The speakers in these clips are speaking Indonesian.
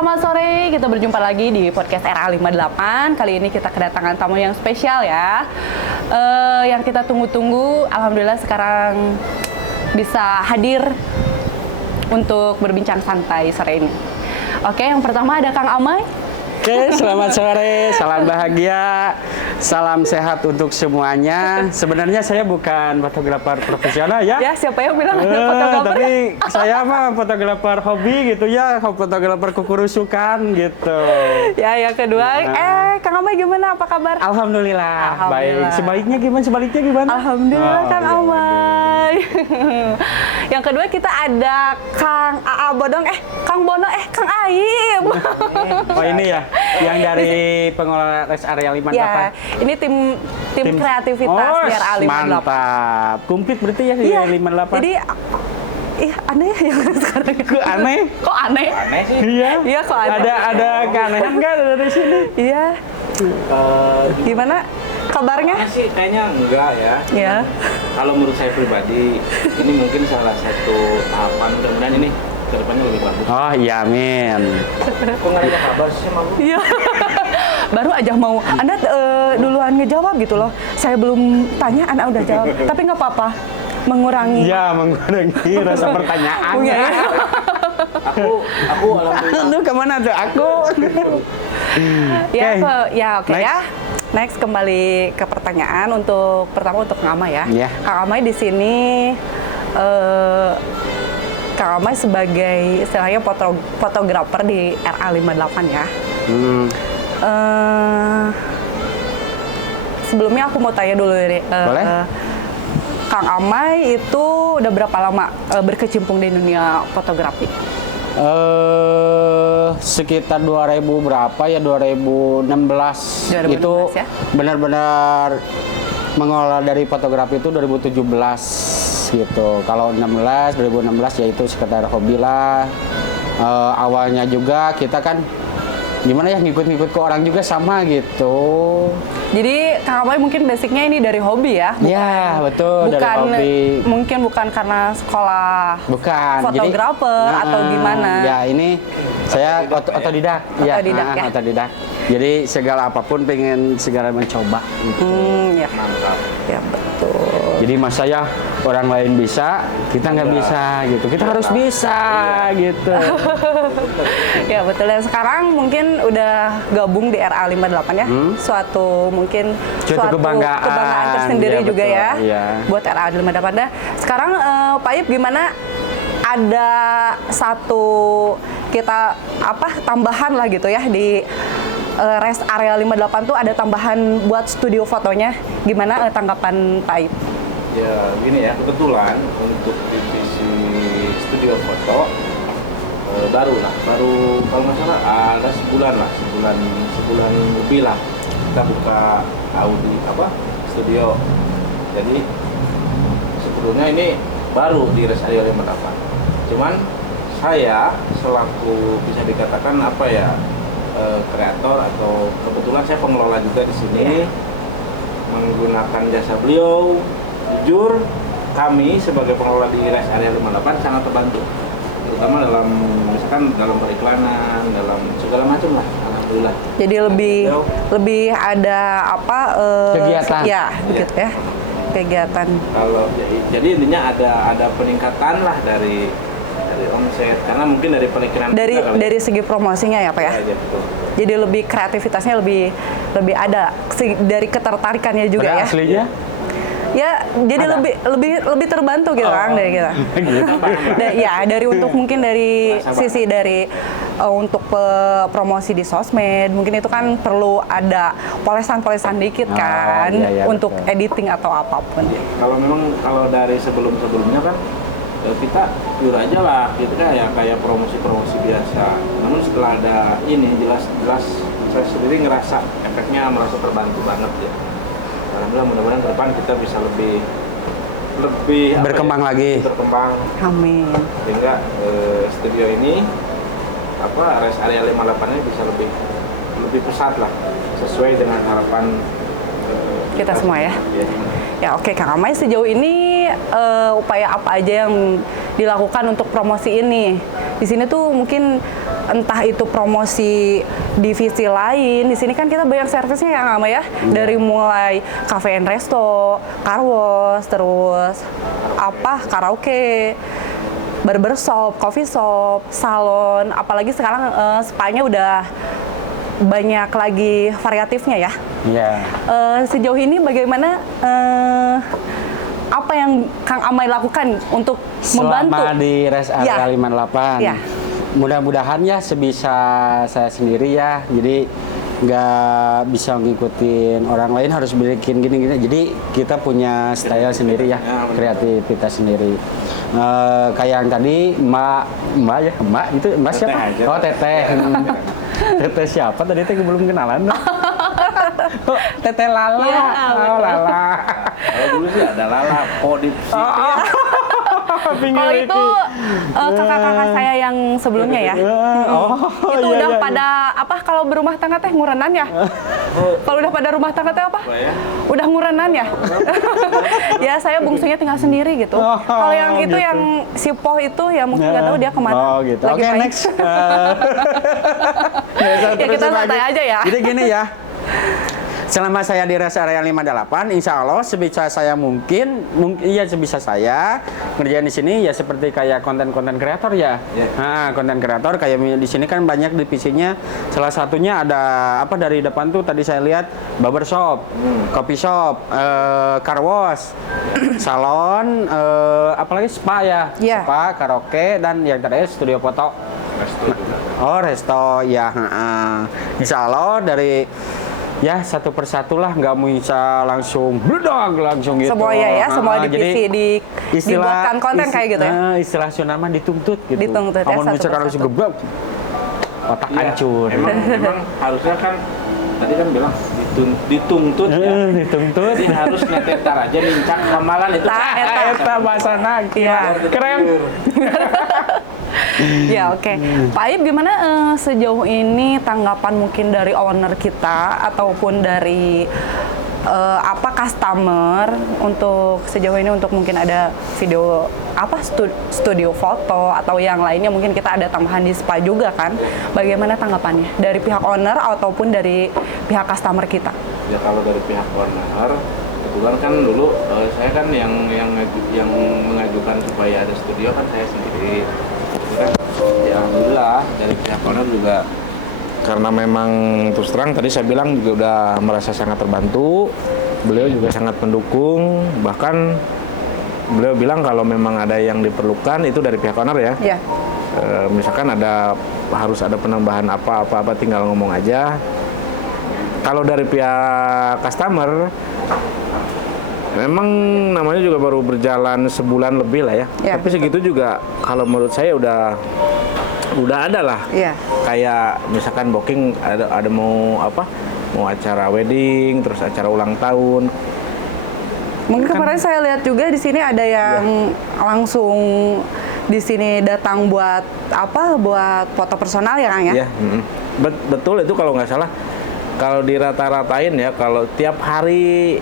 selamat sore. Kita berjumpa lagi di podcast RA58. Kali ini kita kedatangan tamu yang spesial ya. Yang kita tunggu-tunggu, alhamdulillah sekarang bisa hadir untuk berbincang santai sore ini. Oke, yang pertama ada Kang Amai. Oke, selamat sore, salam bahagia, salam sehat untuk semuanya. Sebenarnya saya bukan fotografer profesional ya. Ya, siapa yang bilang ada fotografer? Tapi saya mah fotografer hobi gitu ya, fotografer kukurusukan gitu. Ya, yang kedua, Kang Amai gimana? Apa kabar? Alhamdulillah, baik. Sebaliknya gimana? Alhamdulillah, Kang iya. Amai. Yang kedua kita ada Kang AA Bodong, Kang Bono, Kang Aim. Oh ini ya, yang dari pengelola rest area 58. Ya, ini tim kreativitas di RA 58. Mantap. Kumplit berarti ya di 58. Jadi aneh ya yang sekarang. Kok aneh? Kok aneh? Aneh sih. Iya. Iya, kok aneh. Ada keanehan nggak dari sini? Iya. Gimana kabarnya? Aneh sih kayaknya enggak ya. Ya. Kalau menurut saya pribadi, ini mungkin salah satu tahapan, mudah-mudahan ini ke depannya lebih bagus. Oh iya, amin. Kok nggak ada kabar sih, Malu? Iya. Baru aja mau, Anda duluan ngejawab gitu loh. Saya belum tanya, Anda udah jawab. Tapi nggak apa-apa, mengurangi. Ya, mengurangi rasa pertanyaan. Oh, ya. Aku alhamdulillah. Lu kemana tuh? Aku. Oke ya. Next kembali ke pertanyaan pertama untuk Kang Amai ya. Yeah. Kang Amai di sini Kang Amai sebagai istilahnya fotografer di RA58 ya. Sebelumnya aku mau tanya dulu nih. Boleh? Kang Amai itu udah berapa lama berkecimpung di dunia fotografi? Sekitar 2000 berapa ya, 2016 itu ya? benar-benar mengelola dari fotografi itu 2017 gitu. Kalau 2016 ya itu sekedar hobi lah. Awalnya juga kita kan gimana ya, ngikut-ngikut ke orang juga sama gitu. Jadi Kang Amai mungkin basicnya ini dari hobi ya? Iya, betul, dari hobi. Mungkin bukan karena sekolah fotografer atau gimana? Ya ini saya otodidak. Otodidak ya? Otodidak. Jadi segala apapun pengen segala mencoba gitu. Ya. Mantap. Ya betul. Jadi masa ya orang lain bisa, kita nggak bisa gitu. Kita harus bisa gitu. Ya betul. Dan sekarang mungkin udah gabung di RA58 ya. Suatu kebanggaan tersendiri ya, juga betul, ya. iya. Buat RA58. Nah, sekarang Pak Ip gimana? Ada satu tambahan lah gitu ya di rest area 58 tuh ada tambahan buat studio fotonya. Gimana tanggapan Pak Ip? Ya gini ya, kebetulan untuk divisi studio foto baru kalau nggak salah ada sebulan lebih lah kita buka studio. Jadi sebelumnya ini baru di rest area 58. Cuman saya selaku bisa dikatakan kreator atau kebetulan saya pengelola juga di sini menggunakan jasa beliau. Jujur kami sebagai pengelola di rest area 58 sangat terbantu, terutama dalam periklanan, dalam segala macam lah, alhamdulillah. Jadi lebih ada kegiatan ya begitu ya, kegiatan. Jadi intinya ada peningkatan lah dari omset, karena mungkin dari periklanan dari segi promosinya ya Pak ya. Ya, betul. Jadi lebih kreativitasnya lebih ada dari ketertarikannya juga ya. Aslinya? Ya, jadi lebih terbantu gitu kan dari kita. Dari untuk mungkin dari sisi untuk promosi di sosmed, mungkin itu kan perlu ada polesan dikit kan untuk betul. editing atau apapun. Kalau dari sebelumnya kan kita pure aja lah, gitu kan ya, kayak promosi biasa. Namun setelah ada ini jelas saya sendiri ngerasa efeknya, merasa terbantu banget ya. Alhamdulillah, mudah-mudahan ke depan kita bisa lebih berkembang lagi. Amin. Sehingga studio ini rest area 58 ini bisa lebih pesat lah, sesuai dengan harapan kita semua ya. Ya oke, Kang Amai sejauh ini upaya apa aja yang dilakukan untuk promosi ini? di sini tuh mungkin entah itu promosi divisi lain. Di sini kan kita banyak servisnya ya Ama ya. Dari mulai cafe and resto, car wash, terus karaoke, barbershop, coffee shop, salon, apalagi sekarang spa-nya udah banyak lagi variatifnya ya. Iya. Sejauh ini bagaimana apa yang Kang Amai lakukan untuk membantu? Selama di rest area Ya. 58. Ya. Mudah-mudahan ya sebisa saya sendiri ya. Jadi nggak bisa ngikutin orang lain, harus bikin gini-gini. Jadi kita punya style sendiri ya, kreativitas sendiri. Kayak yang tadi Mbak itu Mbak siapa? Teteh aja. Oh Teteh. Teteh siapa tadi? Teh belum kenalan. Oh, Teteh Lala. Ya, Oh Lala. Kalau dulu sih ada Lala, Podip sih. Kalau itu kakak-kakak saya yang sebelumnya ya. Itu iya, udah iya. pada kalau berumah tangga teh ngurenan ya. Kalau udah pada rumah tangga teh apa? Apa ya? Udah ngurenan ya. Ya saya bungsunya tinggal sendiri gitu. Kalau yang itu gitu. yang si Poh itu ya mungkin nggak tahu dia kemana. Oh gitu. Lagi Oke, main. next. Ya, kita santai aja ya. Jadi gini ya. Selama saya di rest area 58, insya Allah sebisa saya mungkin ya sebisa saya ngerjain di sini ya seperti kayak konten-konten kreator ya. Yeah. Nah, konten kreator kayak di sini kan banyak divisinya. Salah satunya ada dari depan tuh tadi saya lihat barbershop, coffee shop, car wash, salon, apalagi spa ya. Yeah. Spa, karaoke dan yang terakhir studio foto. Resto juga. Oh, resto ya. Insya Allah dari ya satu persatu lah, nggak bisa langsung bledak langsung gitu. Semua ya, semua divisi dibuatkan konten kayak gitu ya. Istilah Sunama dituntut gitu. Dituntut ya, Namun satu misalkan harus persatu. geblek, otak Iya, hancur. Emang harusnya kan tadi kan bilang dituntut ya. Dituntut. Jadi harus ngetetar aja nincak hamalan itu. Eta bahasa naki. Iya. Keren. Ya oke. Pak Aib gimana sejauh ini tanggapan mungkin dari owner kita ataupun dari customer untuk sejauh ini untuk mungkin ada video studio foto atau yang lainnya, mungkin kita ada tambahan di spa juga kan. Bagaimana tanggapannya dari pihak owner ataupun dari pihak customer kita? Ya kalau dari pihak owner, kebetulan kan dulu saya kan yang mengajukan supaya ada studio kan saya sendiri. Kan, ya alhamdulillah dari pihak owner juga, karena memang terus terang tadi saya bilang juga udah merasa sangat terbantu. Beliau juga sangat mendukung, bahkan beliau bilang kalau memang ada yang diperlukan itu dari pihak owner ya. Ya. Misalkan harus ada penambahan apa tinggal ngomong aja. Kalau dari pihak customer, memang namanya juga baru berjalan sebulan lebih lah ya. Ya. Tapi segitu juga kalau menurut saya udah ada lah. Iya. Kayak misalkan booking ada mau acara wedding, terus acara ulang tahun. Mungkin kemarin saya lihat juga di sini ada yang langsung di sini datang buat foto personal ya Kang ya? Iya, betul itu kalau nggak salah. Kalau dirata-ratain ya, kalau tiap hari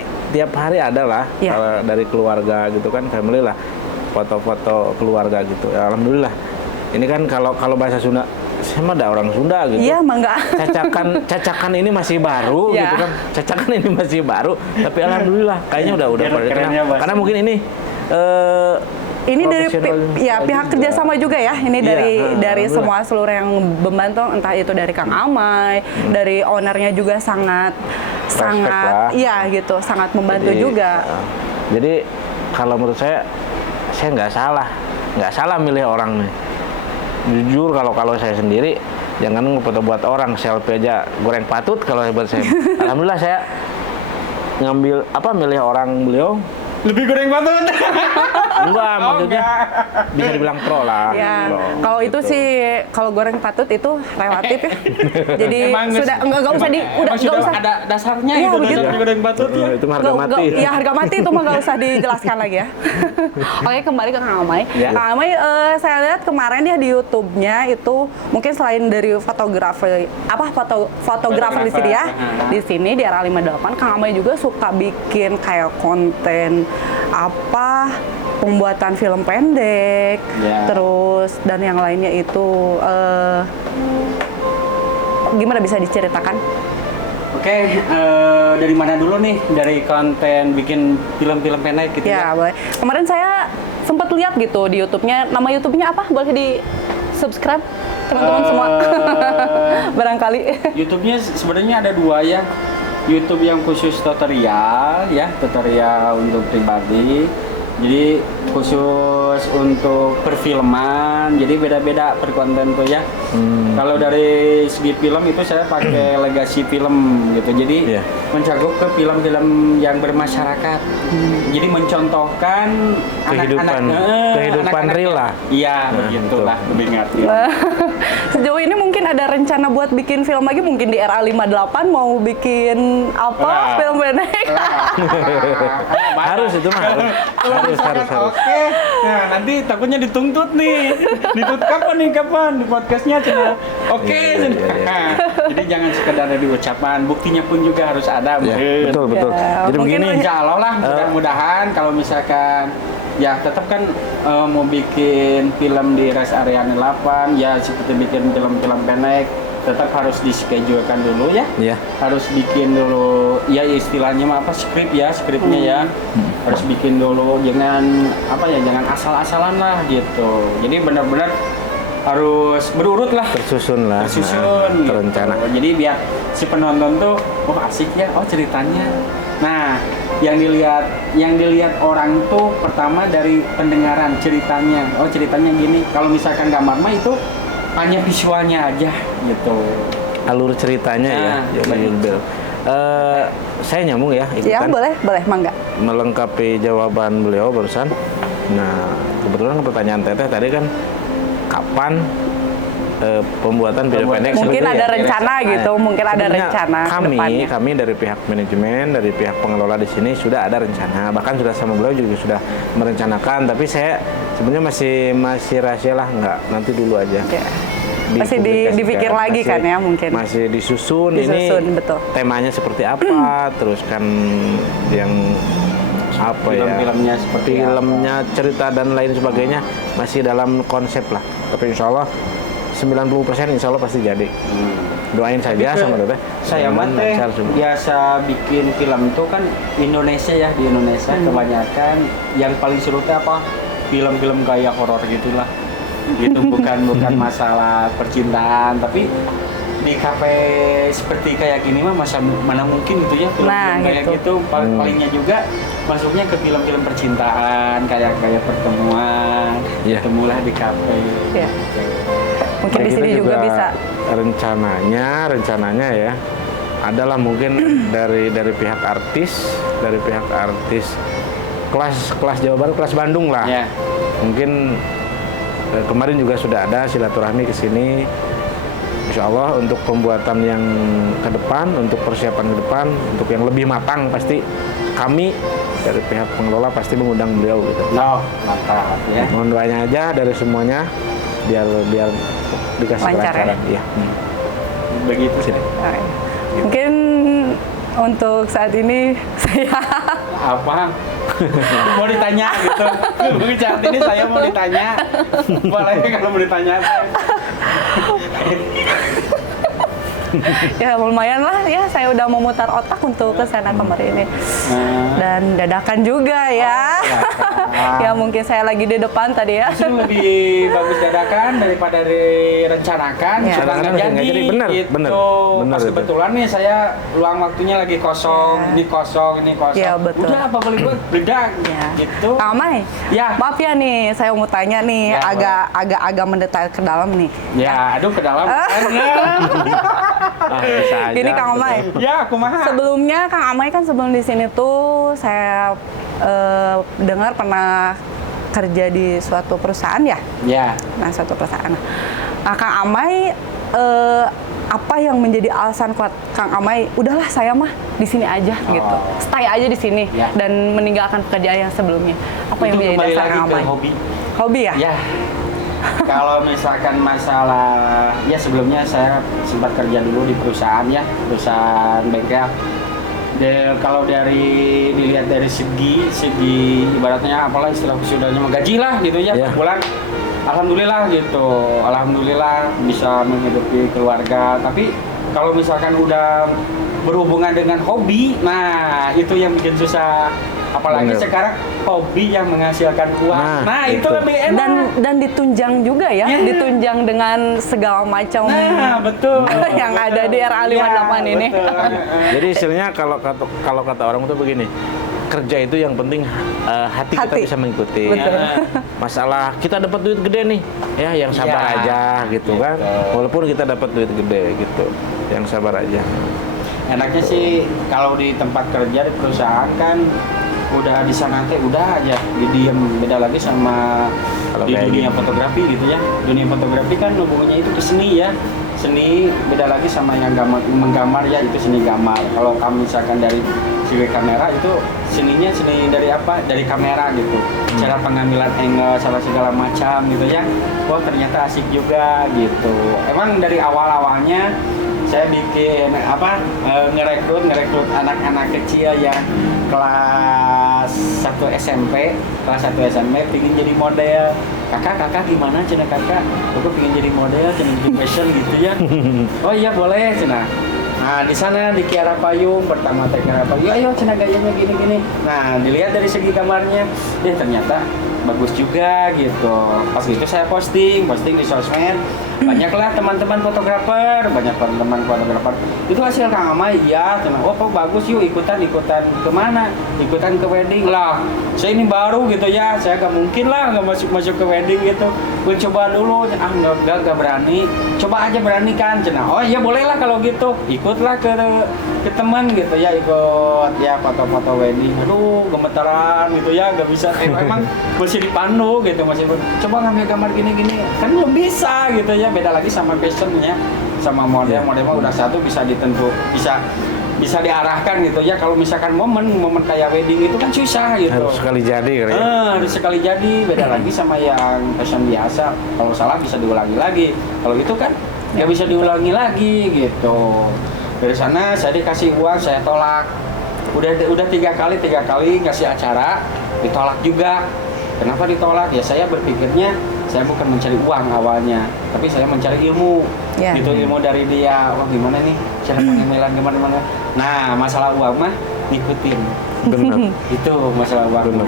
ada lah. Ya. Kalau dari keluarga gitu kan, family lah, foto-foto keluarga gitu. Ya, alhamdulillah. Ini kan kalau bahasa Sunda, saya mah ada orang Sunda gitu. Iya, mangga. Cacakan ini masih baru Ya. gitu kan. Cacakan ini masih baru, tapi alhamdulillah kayaknya udah pada kenal. Karena mungkin ini Ini dari profesional pihak juga. kerjasama juga ya. Ini Iya, dari alhamdulillah. semua seluruh yang membantu, entah itu dari Kang Amai, dari ownernya juga sangat lah. iya gitu, sangat membantu Jadi, juga. Jadi kalau menurut saya nggak salah milih orang nih. Jujur kalau saya sendiri, jangan ngefoto buat orang, selfie aja goreng patut kalau buat saya. Alhamdulillah saya milih orang beliau. Lebih goreng banget. Enggak, maksudnya bisa dibilang pro lah. Ya, Pro, kalau itu gitu. sih kalau goreng patut itu relatif ya. Jadi Emang sudah nggak usah nggak usah ada dasarnya Iya, gitu, begitu. dasarnya goreng patut ya. Itu mah harga mati. Ya harga mati itu mah nggak usah dijelaskan lagi ya. Oke, kembali ke Kang Amai. Ya. Kang Amai, saya lihat kemarin dia di YouTube-nya itu mungkin selain dari fotografer di sini ya. Di sini di era 58 Kang Amai juga suka bikin kayak konten pembuatan film pendek, Ya. terus dan yang lainnya itu gimana bisa diceritakan? Oke, dari mana dulu nih? Dari konten bikin film-film pendek gitu Ya, boleh. Kemarin saya sempat lihat gitu di YouTube-nya. Nama YouTube-nya apa? Boleh di-subscribe teman-teman semua. Barangkali. YouTube-nya sebenarnya ada 2 ya. YouTube yang khusus tutorial ya, tutorial untuk pribadi. Jadi khusus untuk perfilman, jadi beda-beda per konten tuh ya. Kalau dari segi film itu saya pakai Legacy Film gitu. Jadi Iya. mencakup ke film-film yang bermasyarakat. Jadi mencontohkan Kehidupan real lah. Iya, Nah, begitulah lebih ngerti. Sejauh ini mungkin ada rencana buat bikin film lagi, mungkin di era 58 mau bikin apa? Wah. Film pendek. Harus itu mah harus. Oke, nah nanti takutnya dituntut nih. Dituntut kapan di podcastnya Cina. Oke, Iya. jadi jangan sekedar ada di ucapan, buktinya pun juga harus ada. Ya, betul. Ya, Jadi mungkin begini, Insya Allah lah, mudah-mudahan kalau misalkan ya tetap kan mau bikin film di rest area 8 ya seperti bikin film-film pendek tetap harus dischedulekan dulu ya. Iya. Harus bikin dulu ya istilahnya mah apa skripnya ya. Harus bikin dulu jangan asal-asalan lah gitu. Jadi benar-benar harus berurut lah. tersusun lah. Tersusun Nah, gitu. terencana. Jadi biar si penonton tuh asik ya, ceritanya. Nah, yang dilihat orang tuh pertama dari pendengaran ceritanya. Ceritanya gini. Kalau misalkan gambar mah itu hanya visualnya aja gitu. Alur ceritanya ya. Nah, Jadi Bill. Saya nyambung ya Ya, ikutan boleh, mangga. melengkapi jawaban beliau barusan. Nah, kebetulan pertanyaan Teteh tadi kan kapan pembuatan video pendek Mungkin selesai ada ya? rencana gitu, mungkin ada Sebenarnya rencana ke depannya. kami dari pihak manajemen, dari pihak pengelola di sini sudah ada rencana, bahkan sudah sama beliau juga sudah merencanakan, tapi saya sebenarnya masih rahasia lah, nggak, nanti dulu aja. Ya. Masih Dipublikasikan, dipikir lagi kan ya mungkin. Masih disusun, Disusun, ini betul. temanya seperti apa, terus kan yang apa ya, Film-filmnya seperti filmnya, cerita dan lain sebagainya masih dalam konsep lah, tapi insya Allah 90% insya Allah pasti jadi. Doain saja sama Teteh. Saya mah teh biasa bikin film tuh kan Indonesia ya, di Indonesia kebanyakan yang paling seru teh apa? Film-film kayak horor gitulah. Gitu bukan masalah percintaan, tapi di kafe seperti kayak gini mah mana mungkin gitu ya film-film Nah, kayak gitu. gitu. Palingnya juga masuknya ke film-film percintaan kayak pertemuan, Iya. ketemulah di kafe. Ya. Mungkin di Kita sini juga bisa. rencananya ya adalah mungkin dari pihak artis kelas Jawa Barat, kelas Bandung lah. Ya. Mungkin kemarin juga sudah ada silaturahmi ke sini. Insya Allah untuk pembuatan yang ke depan, untuk persiapan ke depan, untuk yang lebih matang pasti kami dari pihak pengelola pasti mengundang beliau gitu. No, mantap ya. Mohon doanya aja dari semuanya biar dikasih Lancar ya? kelancaran. Iya. Begitu sih. Oke. Mungkin untuk saat ini saya Apa? Mau ditanya gitu. Saat ini saya mau ditanya. Boleh kalau mau ditanya. ya lumayan lah ya, saya udah memutar otak untuk ke sana kemarin ini. Dan dadakan juga ya. Ya mungkin saya lagi di depan tadi ya. Justru lebih bagus dadakan daripada direncanakan. Ya. Sudah nggak Nggak jadi, benar, gitu. benar Pas itu. kebetulan nih saya luang waktunya lagi kosong, Ya. ini kosong. Ya, betul. Udah apa boleh buat bedak Ya. gitu. Kang Amai, Ya. maaf ya nih, saya mau tanya nih, Ya, agak mendetail ke dalam nih. Ya, aduh ke dalam. Bisa aja. Gini Kang Amai, Ya, aku mah. sebelumnya Kang Amai kan sebelum di sini tuh saya dengar pernah kerja di suatu perusahaan ya. Ya. Nah, suatu perusahaan. Nah, Kang Amai apa yang menjadi alasan kuat Kang Amai? Udahlah saya mah di sini aja gitu, stay aja di sini Ya. dan meninggalkan pekerjaan yang sebelumnya. Apa yang Itu menjadi kembali dasar lagi Kang ke Amai? hobi. Hobi ya? Ya. Kalau misalkan masalah, ya sebelumnya saya sempat kerja dulu di perusahaan ya, perusahaan bengkel. Kalau dilihat dari segi ibaratnya apalah istilah sudahnya gaji lah gitu ya Iya. per bulan. Alhamdulillah gitu. Alhamdulillah bisa menghidupi keluarga. Tapi kalau misalkan udah berhubungan dengan hobi, nah itu yang bikin susah. Apalagi Bener. sekarang hobi yang menghasilkan uang. Nah, Itu itu. lebih enak. Dan ditunjang juga ya, Ya. ditunjang dengan segala macam Nah, betul. yang ada di RA 58 Ya, ini. betul. Jadi istilahnya kalau kata orang tuh begini, kerja itu yang penting hati kita Hati. bisa mengikuti. Betul. Masalah kita dapat duit gede nih, ya yang sabar Ya, aja gitu kan. gitu. Walaupun kita dapat duit gede gitu, yang sabar aja. Enaknya sih kalau di tempat kerja di perusahaan kan udah di sana teh udah aja diem, beda lagi sama Kalau di kayak dunia gini. fotografi gitu ya. Dunia fotografi kan hubungannya itu ke seni ya. Seni beda lagi sama yang menggambar ya, itu seni gambar. Kalau kamu misalkan dari segi kamera itu seninya seni dari apa? Dari kamera gitu. Cara pengambilan angle, cara segala macam gitu ya. Wah, ternyata asik juga gitu. Emang dari awalnya saya bikin ngerekrut anak-anak kecil yang kelas 1 SMP pingin jadi model. Kakak gimana cina kakak? Aku pingin jadi model, cina bikin fashion gitu ya. Oh iya boleh cina. Nah di sana di Kiara Payung pertama teh Kiara Payung, ayo cina gayanya gini. Nah dilihat dari segi kamarnya, ternyata bagus juga gitu. Pas itu saya posting di sosmed, banyaklah teman-teman fotografer, itu hasil Kang Ama iya, cina, oh kok bagus yuk ikutan kemana? Ikutan ke wedding lah. Saya ini baru gitu ya, saya gak mungkin lah nggak masuk ke wedding gitu. Gue coba dulu, nggak berani. Coba aja berani kan, cina. Oh iya boleh lah kalau gitu, ikutlah ke teman gitu ya, ikut ya foto-foto wedding. Aduh gemeteran gitu ya, nggak bisa. Emang masih dipandu gitu, masih coba ngambil gambar gini kan belum bisa gitu ya. Beda lagi sama fashionnya, sama model mah udah satu bisa bisa diarahkan gitu ya. Kalau misalkan momen kayak wedding itu kan susah gitu. Harus sekali jadi kali ya. Harus sekali jadi, beda lagi sama yang fashion biasa. Kalau salah bisa diulangi lagi. Kalau itu kan nggak bisa diulangi lagi gitu. Dari sana saya dikasih uang, saya tolak. Udah tiga kali ngasih acara, ditolak juga. Kenapa ditolak? Ya saya berpikirnya saya bukan mencari uang awalnya, tapi saya mencari ilmu. Ya. Gitu ilmu dari dia. Wah gimana nih cara pengemailan gimana? Nah masalah uang mah ngikutin. Benar. Itu masalah uang. Benar.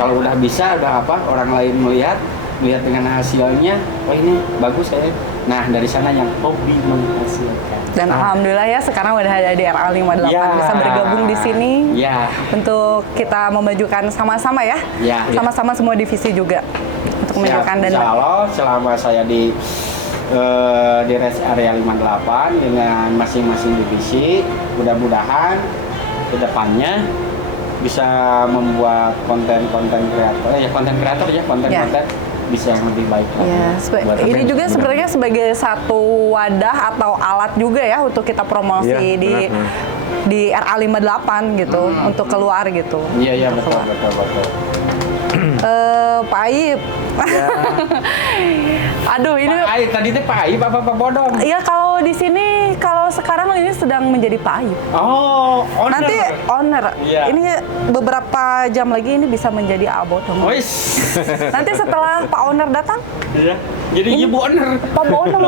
Kalau udah bisa, udah apa, orang lain melihat dengan hasilnya, oh ini bagus kayaknya. Nah dari sana yang hobi menghasilkan. Dan alhamdulillah ya sekarang udah ada di RA 58 Ya. bisa bergabung di sini Ya. untuk kita memajukan sama-sama ya. Ya. Sama-sama semua divisi juga untuk memajukan dan Insya Allah selama saya di rest area 58 dengan masing-masing divisi, mudah-mudahan kedepannya bisa membuat konten-konten kreator bisa yang lebih baik lagi. ya, Buat ini temen. juga sebenarnya sebagai satu wadah atau alat juga ya untuk kita promosi Iya, di benar. di RA 58 gitu untuk keluar gitu. Iya Untuk betul. keluar. Pak Aib. Aduh ini Pak Aib, tadi teh Pak Aib apa Pak Bodong? ya kalau di sini kalau sekarang ini sedang menjadi Pak Aib. Oh, owner. Nanti owner. Iya. Ini beberapa jam lagi ini bisa menjadi Abotong. Wis. Nanti setelah Pak owner datang, Iya. Jadi Ini- ibu owner. Pak owner.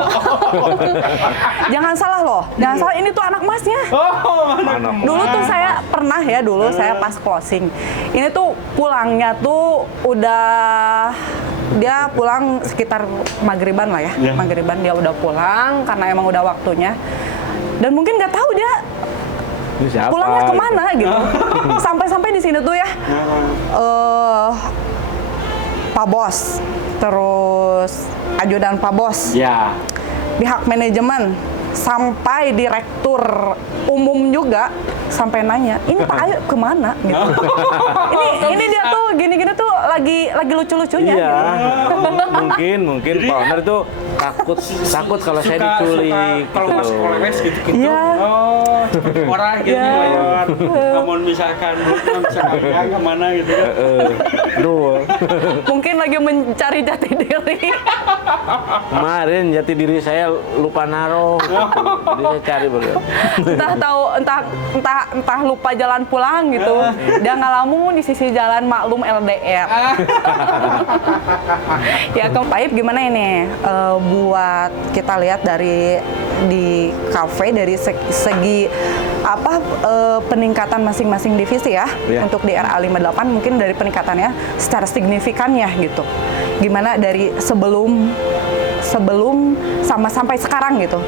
Jangan salah loh. Jangan salah ini tuh anak masnya. Oh, Anak. Dulu tuh saya pernah ya saya pas closing. Ini tuh pulangnya tuh udah dia pulang sekitar maghriban lah ya. Iya. Maghriban dia udah pulang karena emang udah waktunya. Dan mungkin nggak tahu dia Ini siapa? pulangnya kemana gitu. Sampai-sampai di sini tuh ya Pak Bos, terus ajudan Pak Bos, Ya. pihak manajemen, sampai direktur umum juga sampai nanya, ini Pak Ayu kemana gitu. ini dia tuh gini-gini tuh lagi lucu-lucunya. Iya. Gitu. mungkin Pak Owner tuh takut kalau saya diculik Kalau gitu. masuk kolewes gitu. Iya. Oh, seperti orang gitu Iya. lewat. Namun misalkan misalkan kemana gitu ya. Duh. Mungkin lagi mencari jati diri. Kemarin jati diri saya lupa naruh. Jadi saya cari baru. entah lupa jalan pulang gitu. Dia ngalamun di sisi jalan maklum LDR. Ya, Paip gimana ini buat kita lihat dari di kafe dari segi apa peningkatan masing-masing divisi ya untuk di RA58 mungkin dari peningkatannya secara signifikannya gitu. Gimana dari sebelum sama sampai sekarang gitu.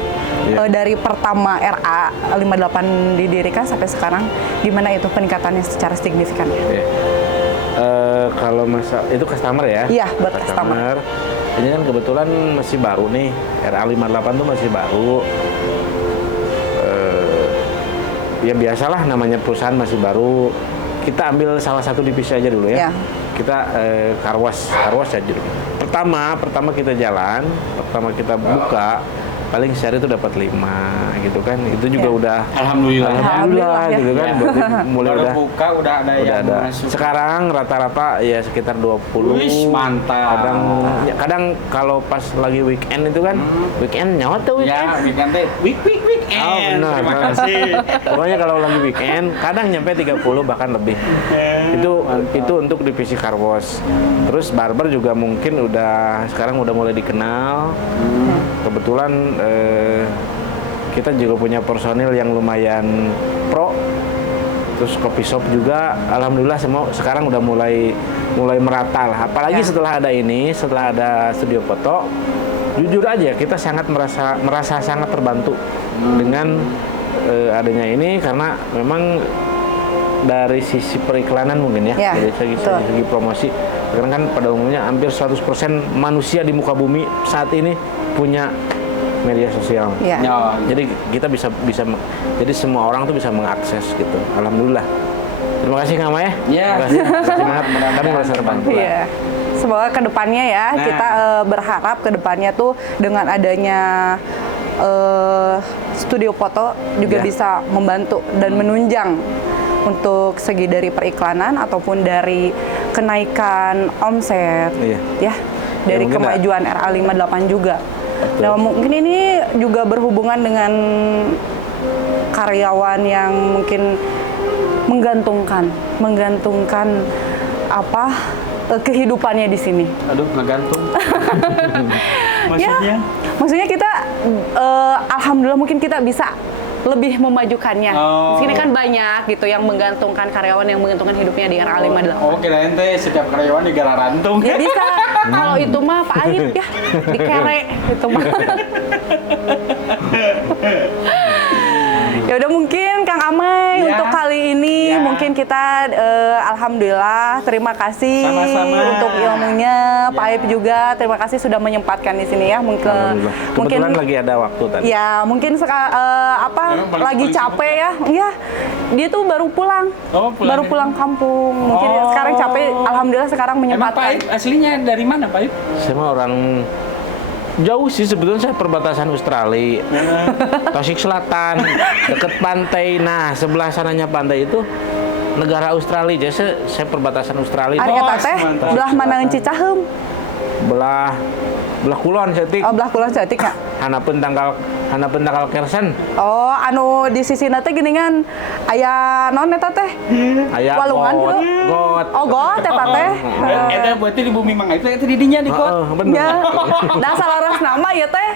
Dari pertama RA58 didirikan sampai sekarang gimana itu peningkatannya secara signifikan? Kalau itu customer ya? Iya, buat customer. Ini kan kebetulan masih baru nih, RA58 tuh masih baru. Ya biasalah namanya perusahaan masih baru. Kita ambil salah satu divisi aja dulu ya. Kita car wash aja dulu. Pertama kita jalan, pertama kita buka, paling sehari itu dapat 5 gitu kan. Itu juga udah Alhamdulillah gitu kan. Mulai udah buka udah ada masuk. Sekarang rata-rata ya sekitar 20. Wih, mantap. Kadang kalau pas lagi weekend itu kan, weekend nyawa tuh weekend. Ya, weekend teh weekend. Terima kasih. Pokoknya kalau lagi weekend kadang nyampe 30 bahkan lebih. Itu untuk divisi car wash. Terus barber juga mungkin sekarang udah mulai dikenal. Kebetulan kita juga punya personil yang lumayan pro. Terus coffee shop juga alhamdulillah semua sekarang udah mulai merata lah. Apalagi setelah ada studio foto, jujur aja kita sangat merasa sangat terbantu dengan adanya ini karena memang dari sisi periklanan mungkin ya, dari segi promosi. Karena kan pada umumnya hampir 100% manusia di muka bumi saat ini punya media sosial. Jadi kita bisa jadi semua orang tuh bisa mengakses gitu. Alhamdulillah. Terima kasih Kang Ama ya. Terima kasih banget. Kami merasa terbantu. Semoga kedepannya ya kita berharap kedepannya tuh dengan adanya studio foto juga bisa membantu dan menunjang untuk segi dari periklanan ataupun dari kenaikan omset ya dari kemajuan RA58 juga. Nah, mungkin ini juga berhubungan dengan karyawan yang mungkin menggantungkan apa kehidupannya di sini. Aduh, ngegantung. Maksudnya kita alhamdulillah mungkin kita bisa lebih memajukannya. Di sini kan banyak gitu yang menggantungkan karyawan yang menggantungkan hidupnya di RA58. Kirain teh setiap karyawan digara rantung. Ya bisa. Kalau itu mah pahit ya, dikere itu mah. Ya udah mungkin Kang Amai untuk kali ini mungkin kita alhamdulillah terima kasih untuk ilmunya, Pak Aib juga terima kasih sudah menyempatkan di sini ya. Kebetulan lagi ada waktu tadi. Ya mungkin lagi capek ya. Iya dia tuh baru pulang, baru pulang kampung. Mungkin sekarang capek. Alhamdulillah sekarang menyempatkan. Emang Pak Aib aslinya dari mana Pak Aib? Saya mah orang jauh sih sebetulnya, saya perbatasan Australia, Tasik Selatan, dekat pantai. Nah sebelah sananya pantai itu negara Australia. Jadi saya perbatasan Australia. Ada teh belah mana Cicaheum? Belah kulon setik. Belah kulon setik ya. Hanapeun tanggal kersen. Oh, anu di sisi nate geuningan aya naon eta teh? Aya walungan got. Oh, got eta teh. Eta berarti di bumi mangga itu di dinya di got. Bener. Da salaras nama ieu teh.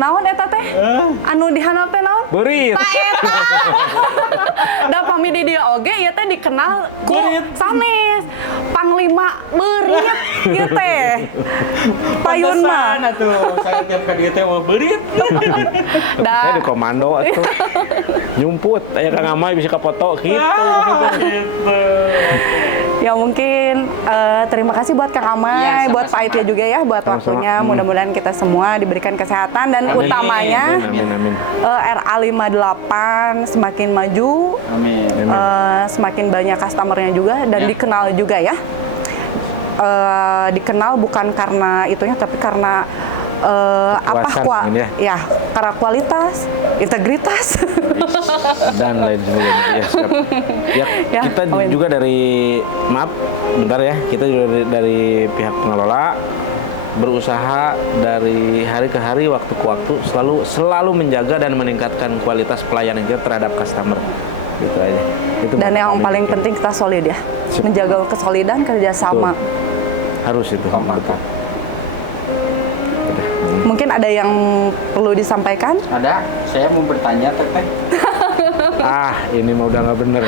Naon eta teh? Anu di handap teh naon? Beurit. Ta eta. Da pami di dieu oge ieu teh dikenal ku sanes. Panglima beurit ieu teh. Payun mah. Atuh, saya tiap ka dieu teh mau beurit. Saya di komando atuh. Nyumput aya Kang Amai bisa foto gitu. Ya mungkin terima kasih buat Kang Amai, buat Pak Aib juga ya buat waktunya. Mudah-mudahan kita semua diberikan kesehatan dan utamanya RA58 semakin maju, semakin banyak customernya juga dan dikenal juga ya. Dikenal bukan karena itunya tapi karena karena kualitas, integritas dan lain sebagainya. Kita juga dari kita juga dari pihak pengelola berusaha dari hari ke hari, waktu ke waktu, selalu menjaga dan meningkatkan kualitas pelayanan kita terhadap customer. Gitu aja. Itu Dan yang kami paling bikin. penting kita solid ya, menjaga kesolidan kerjasama. Harus itu. Kompak. Mungkin ada yang perlu disampaikan? Ada, saya mau bertanya Teteh. Ini mah udah nggak bener.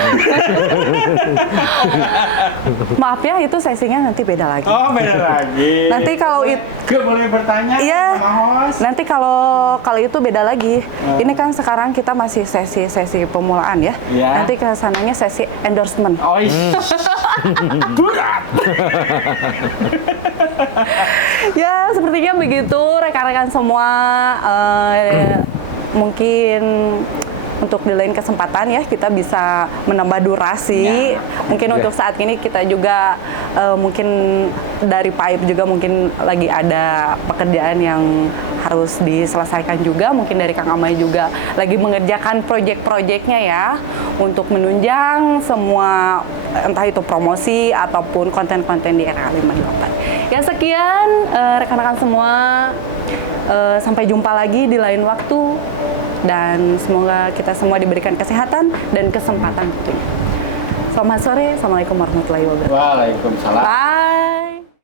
Maaf ya, itu sesinya nanti beda lagi. Oh, beda lagi. Nanti kalau itu, Gak boleh bertanya iya, sama host. nanti kalau itu beda lagi. Ini kan sekarang kita masih sesi pemulaan ya. Iya. Nanti ke sananya sesi endorsement. Oh, Ya, sepertinya begitu rekan-rekan semua. Mungkin untuk di lain kesempatan ya kita bisa menambah durasi. Mungkin untuk saat ini kita juga mungkin dari Pipe juga mungkin lagi ada pekerjaan yang harus diselesaikan juga. Mungkin dari Kang Amai juga lagi mengerjakan proyek-proyeknya ya untuk menunjang semua entah itu promosi ataupun konten-konten di RA 58. Ya sekian rekan-rekan semua. Sampai jumpa lagi di lain waktu. Dan semoga kita semua diberikan kesehatan dan kesempatan tentunya. Selamat sore, Assalamualaikum warahmatullahi wabarakatuh. Waalaikumsalam. Bye.